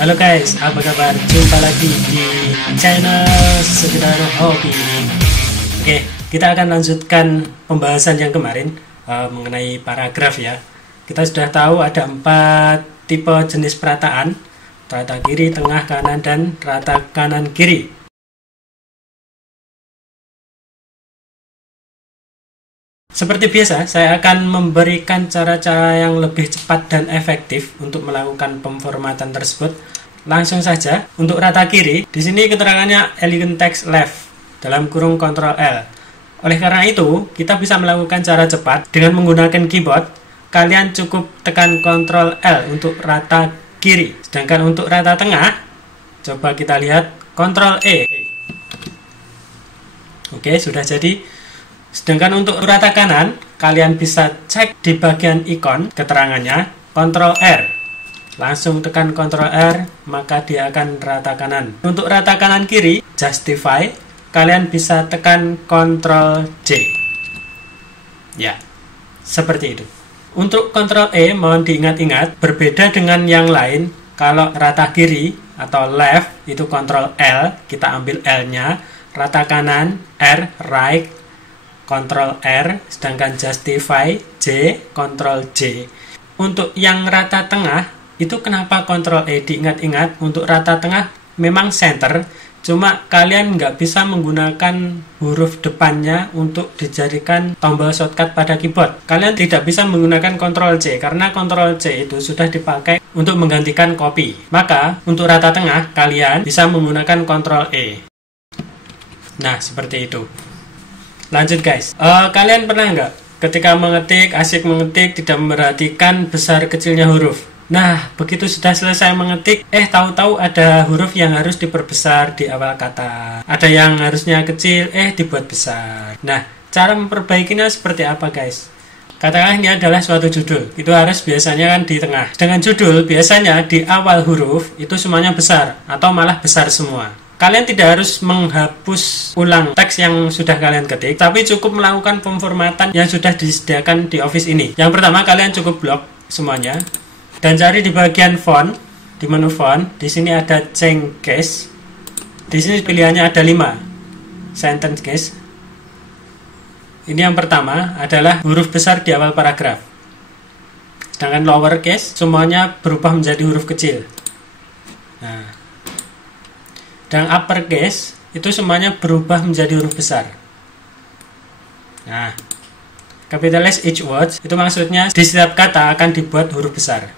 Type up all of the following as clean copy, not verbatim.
Halo guys, apa kabar? Jumpa lagi di channel Sekedar Hobi. Oke, kita akan lanjutkan pembahasan yang kemarin mengenai paragraf ya. Kita sudah tahu ada 4 tipe jenis perataan: rata kiri, tengah, kanan, dan rata kanan kiri. Seperti biasa, saya akan memberikan cara-cara yang lebih cepat dan efektif untuk melakukan pemformatan tersebut. Langsung saja, untuk rata kiri, di sini keterangannya elegant text left dalam kurung Ctrl L. Oleh karena itu, kita bisa melakukan cara cepat dengan menggunakan keyboard. Kalian cukup tekan Ctrl L untuk rata kiri. Sedangkan untuk rata tengah, coba kita lihat Ctrl E. Oke, sudah jadi. Sedangkan untuk rata kanan, kalian bisa cek di bagian ikon keterangannya, Ctrl R. Langsung tekan Ctrl R, maka dia akan rata kanan. Untuk rata kanan kiri, justify, kalian bisa tekan Ctrl J. Ya, seperti itu. Untuk Ctrl E, mohon diingat-ingat, berbeda dengan yang lain. Kalau rata kiri atau left, itu Ctrl L, kita ambil L-nya. Rata kanan, R, right, Ctrl R, sedangkan justify J, Ctrl J. Untuk yang rata tengah, itu kenapa Ctrl E? Diingat-ingat, untuk rata tengah memang center, cuma kalian nggak bisa menggunakan huruf depannya untuk dijadikan tombol shortcut pada keyboard. Kalian tidak bisa menggunakan Ctrl C, karena Ctrl C itu sudah dipakai untuk menggantikan copy. Maka, untuk rata tengah, kalian bisa menggunakan Ctrl E. Nah, seperti itu. Lanjut guys, kalian pernah nggak ketika mengetik, asik mengetik, tidak memperhatikan besar kecilnya huruf? Nah, begitu sudah selesai mengetik, tahu-tahu ada huruf yang harus diperbesar di awal kata. Ada yang harusnya kecil, dibuat besar. Nah, cara memperbaikinya seperti apa guys? Katakanlah ini adalah suatu judul, itu harus biasanya kan di tengah. Dengan judul, biasanya di awal huruf itu semuanya besar, atau malah besar semua. Kalian tidak harus menghapus ulang teks yang sudah kalian ketik, tapi cukup melakukan pemformatan yang sudah disediakan di Office ini. Yang pertama, kalian cukup blok semuanya dan cari di bagian font, di menu font. Di sini ada change case. Di sini pilihannya ada 5. Sentence case. Ini yang pertama adalah huruf besar di awal paragraf. Sedangkan lower case semuanya berubah menjadi huruf kecil. Nah, dan uppercase itu semuanya berubah menjadi huruf besar. Nah, capitalize each word itu maksudnya di setiap kata akan dibuat huruf besar.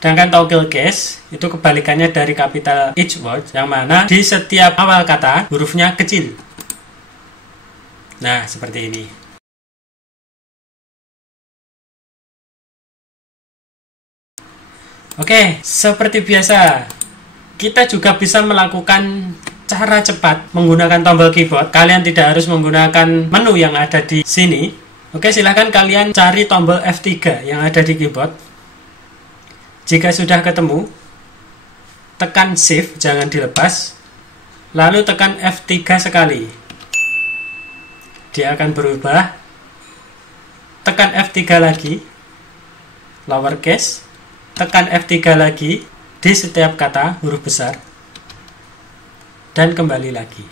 Sedangkan toggle case itu kebalikannya dari capital each word, yang mana di setiap awal kata hurufnya kecil. Nah, seperti ini. Oke, seperti biasa, kita juga bisa melakukan cara cepat menggunakan tombol keyboard. Kalian tidak harus menggunakan menu yang ada di sini. Oke, silahkan kalian cari tombol F3 yang ada di keyboard. Jika sudah ketemu, tekan Shift, jangan dilepas. Lalu tekan F3 sekali. Dia akan berubah. Tekan F3 lagi, lowercase. Tekan F3 lagi di setiap kata huruf besar, dan kembali lagi.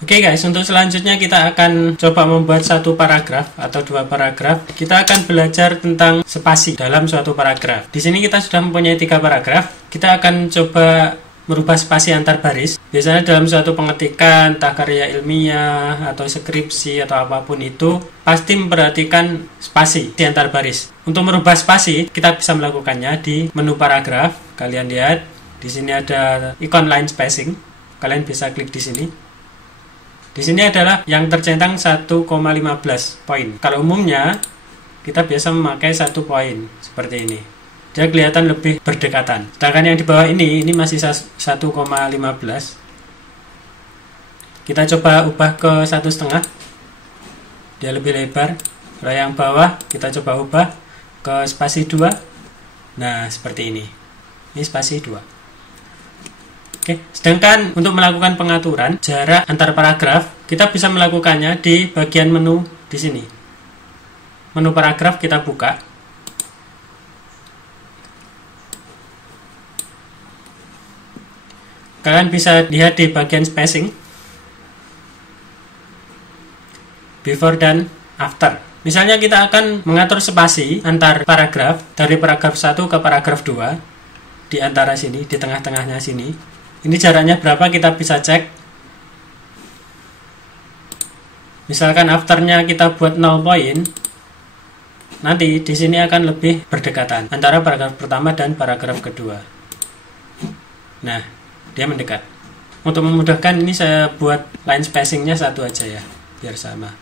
Oke guys, untuk selanjutnya kita akan coba membuat satu paragraf atau 2 paragraf. Kita akan belajar tentang spasi dalam suatu paragraf. Di sini kita sudah mempunyai 3 paragraf. Kita akan coba merubah spasi antar baris. Biasanya dalam suatu pengetikan, entah karya ilmiah atau skripsi atau apapun itu, pasti memperhatikan spasi di antar baris. Untuk merubah spasi, kita bisa melakukannya di menu paragraf. Kalian lihat, di sini ada ikon line spacing. Kalian bisa klik di sini. Di sini adalah yang tercentang 1,15 poin. Kalau umumnya, kita biasa memakai 1 poin seperti ini. Dia kelihatan lebih berdekatan. Sedangkan yang di bawah ini masih 1,15. Kita coba ubah ke 1,5. Dia lebih lebar. Kalau yang bawah kita coba ubah ke spasi 2. Nah, seperti ini. Ini spasi 2. Oke, sedangkan untuk melakukan pengaturan jarak antar paragraf, kita bisa melakukannya di bagian menu di sini. Menu paragraf kita buka. kalian bisa lihat di bagian spacing, before dan after. Misalnya kita akan mengatur spasi antar paragraf, dari paragraf 1 ke paragraf 2, di antara sini, di tengah-tengahnya sini. Ini jaraknya berapa, kita bisa cek. Misalkan afternya kita buat 0 poin, nanti di sini akan lebih berdekatan antara paragraf pertama dan paragraf kedua. Nah, dia mendekat. Untuk memudahkan ini saya buat line spacingnya 1 aja ya, biar sama.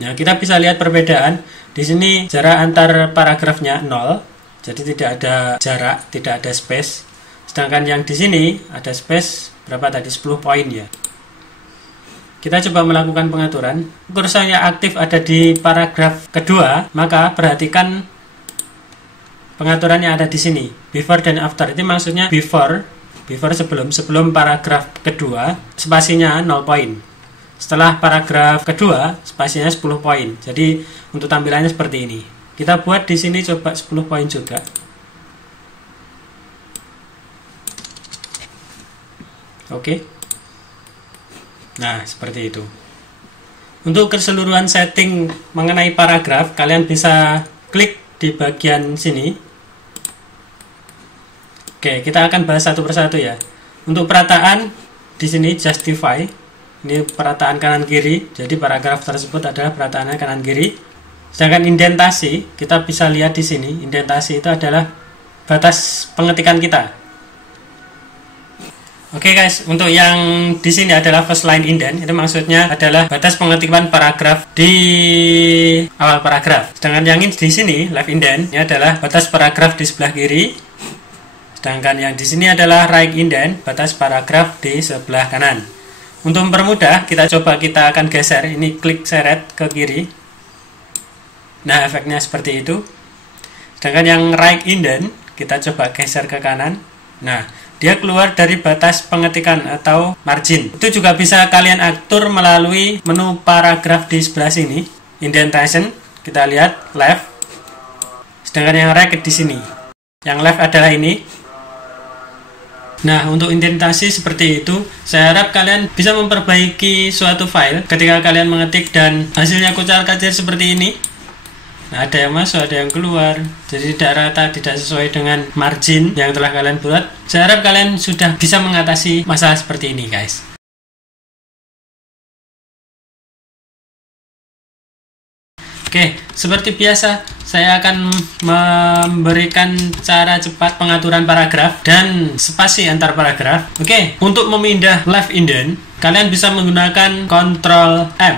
Nah, kita bisa lihat perbedaan. Di sini jarak antar paragrafnya 0, jadi tidak ada jarak, tidak ada space. Sedangkan yang di sini ada space berapa tadi? 10 poin ya. Kita coba melakukan pengaturan. Kursornya aktif ada di paragraf kedua, maka perhatikan pengaturannya ada di sini. Before dan after. Itu maksudnya before sebelum paragraf kedua, spasinya 0 poin. Setelah paragraf kedua, spasinya 10 poin. Jadi untuk tampilannya seperti ini. Kita buat di sini coba 10 poin juga. Oke. Nah, seperti itu. Untuk keseluruhan setting mengenai paragraf, kalian bisa klik di bagian sini. Oke, kita akan bahas satu persatu ya. Untuk perataan, di sini justify. Ini perataan kanan kiri. Jadi paragraf tersebut adalah perataannya kanan kiri. Sedangkan indentasi, kita bisa lihat di sini. Indentasi itu adalah batas pengetikan kita. Oke guys, untuk yang di sini adalah first line indent, itu maksudnya adalah batas pengetikan paragraf di awal paragraf. Sedangkan yang di sini left indent, ini adalah batas paragraf di sebelah kiri. Sedangkan yang di sini adalah right indent, batas paragraf di sebelah kanan. Untuk mempermudah, kita akan geser, ini klik seret ke kiri. Nah, efeknya seperti itu. Sedangkan yang right indent, kita coba geser ke kanan. Nah, dia keluar dari batas pengetikan atau margin. Itu juga bisa kalian atur melalui menu paragraf di sebelah sini. Indentation, kita lihat left. Sedangkan yang right di sini. Yang left adalah ini. Nah, untuk indentasi seperti itu, saya harap kalian bisa memperbaiki suatu file ketika kalian mengetik dan hasilnya kucar-kacir seperti ini. Nah, ada yang masuk, ada yang keluar. Jadi tidak rata, tidak sesuai dengan margin yang telah kalian buat. Saya harap kalian sudah bisa mengatasi masalah seperti ini, guys. Oke, seperti biasa, saya akan memberikan cara cepat pengaturan paragraf dan spasi antar paragraf. Oke, untuk memindah left indent, kalian bisa menggunakan Ctrl M.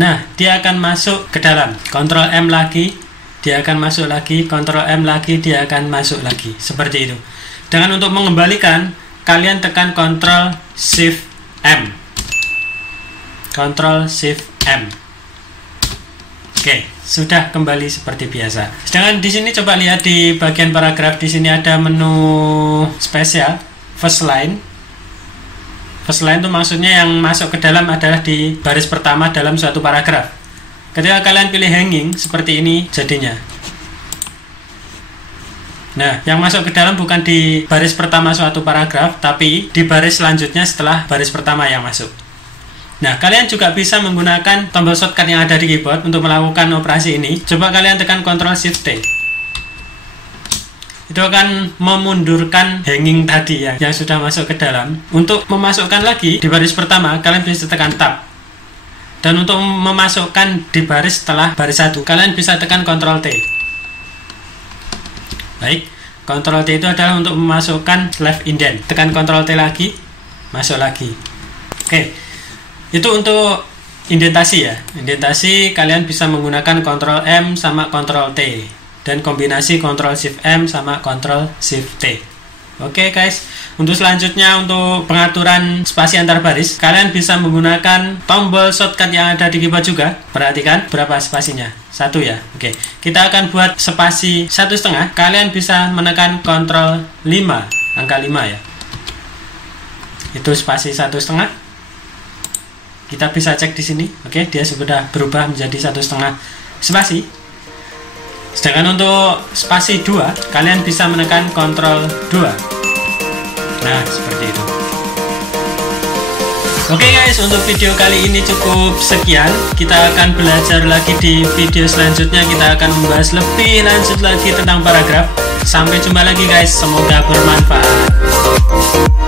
Nah, dia akan masuk ke dalam. Ctrl M lagi, dia akan masuk lagi. Ctrl M lagi, dia akan masuk lagi. Seperti itu. Dengan untuk mengembalikan, kalian tekan Ctrl Shift M. Ctrl Shift M. Oke, sudah kembali seperti biasa. Sedangkan di sini coba lihat di bagian paragraf, di sini ada menu spesial first line. First line itu maksudnya yang masuk ke dalam adalah di baris pertama dalam suatu paragraf. Ketika kalian pilih hanging, seperti ini jadinya. Nah, yang masuk ke dalam bukan di baris pertama suatu paragraf, tapi di baris selanjutnya setelah baris pertama yang masuk. Nah, kalian juga bisa menggunakan tombol shortcut yang ada di keyboard untuk melakukan operasi ini. Coba kalian tekan Ctrl Shift T. Itu akan memundurkan hanging tadi ya, yang sudah masuk ke dalam. Untuk memasukkan lagi di baris pertama, kalian bisa tekan Tab. Dan untuk memasukkan di baris setelah baris 1, kalian bisa tekan Ctrl T. Baik, Ctrl T itu adalah untuk memasukkan left indent. Tekan Ctrl T lagi, masuk lagi. Oke. Itu untuk indentasi ya. Indentasi kalian bisa menggunakan Ctrl M sama Ctrl T. Dan kombinasi Ctrl Shift M sama Ctrl Shift T. Oke guys. Untuk selanjutnya, untuk pengaturan spasi antar baris, kalian bisa menggunakan tombol shortcut yang ada di keyboard juga. Perhatikan berapa spasinya. 1 ya. Oke. Kita akan buat spasi 1,5. Kalian bisa menekan Ctrl 5. Angka 5 ya. Itu spasi 1,5. Kita bisa cek di sini, oke, dia sudah berubah menjadi 1,5 spasi. Sedangkan untuk spasi 2, kalian bisa menekan Ctrl 2. Nah, seperti itu. Oke guys, untuk video kali ini cukup sekian. Kita akan belajar lagi di video selanjutnya. Kita akan membahas lebih lanjut lagi tentang paragraf. Sampai jumpa lagi guys, semoga bermanfaat.